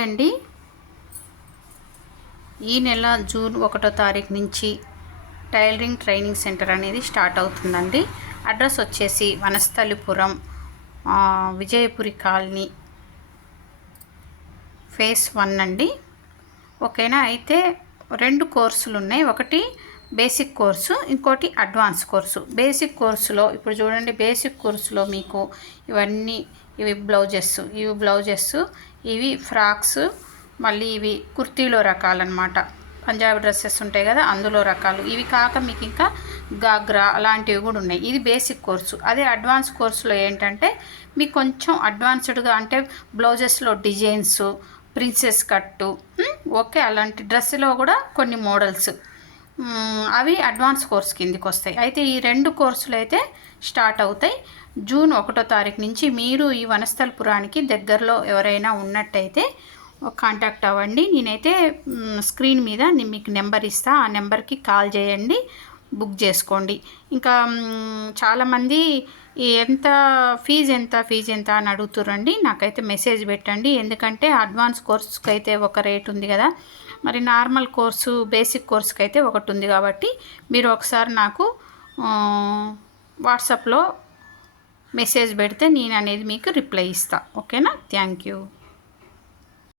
Hi అండి. ఈ నెల జూన్ 1వ తారీఖు నుంచి టైలరింగ్ ట్రైనింగ్ సెంటర్ అనేది స్టార్ట్ అవుతుందండి. అడ్రస్ వచ్చేసి వనస్థలిపురం, విజయపురి కాలనీ, ఫేస్ 1 అండి. ఓకేనా. అయితే 2 కోర్సులు ఉన్నాయి. ఒకటి బేసిక్ కోర్సు, ఇంకోటి అడ్వాన్స్ కోర్సు. బేసిక్ కోర్సులో ఇప్పుడు చూడండి, బేసిక్ కోర్సులో మీకు ఇవి బ్లౌజెస్, ఇవి ఫ్రాక్స్, మళ్ళీ ఇవి కుర్తీలో రకాలన్నమాట. పంజాబీ డ్రెస్సెస్ ఉంటాయి కదా, అందులో రకాలు. ఇవి కాక మీకు ఇంకా గాగ్రా అలాంటివి కూడా ఉన్నాయి. ఇది బేసిక్ కోర్సు. అదే అడ్వాన్స్ కోర్సులో ఏంటంటే మీకు కొంచెం అడ్వాన్స్డ్గా, అంటే బ్లౌజెస్లో డిజైన్స్, ప్రిన్సెస్ కట్టు, ఓకే, అలాంటి డ్రెస్సులో కూడా కొన్ని మోడల్స్, అవి అడ్వాన్స్ కోర్స్ కిందికి వస్తాయి. అయితే ఈ 2 కోర్సులు అయితే స్టార్ట్ అవుతాయి జూన్ 1వ తారీఖు నుంచి. మీరు ఈ వనస్థలిపురానికి దగ్గరలో ఎవరైనా ఉన్నట్టయితే కాంటాక్ట్ అవ్వండి. నేనైతే స్క్రీన్ మీద మీకు నెంబర్ ఇస్తా, ఆ నెంబర్కి కాల్ చేయండి, బుక్ చేసుకోండి. ఇంకా చాలామంది ఫీజు ఎంత అని అడుగుతురండి. నాకైతే మెసేజ్ పెట్టండి. ఎందుకంటే అడ్వాన్స్ కోర్సుకి అయితే ఒక రేట్ ఉంది కదా, మరి నార్మల్ కోర్సు, బేసిక్ కోర్సుకి అయితే ఒకటి ఉంది. కాబట్టి మీరు ఒకసారి నాకు వాట్సాప్లో మెసేజ్ పెడితే నేను అనేది మీకు రిప్లై ఇస్తాను. ఓకేనా. Thank you.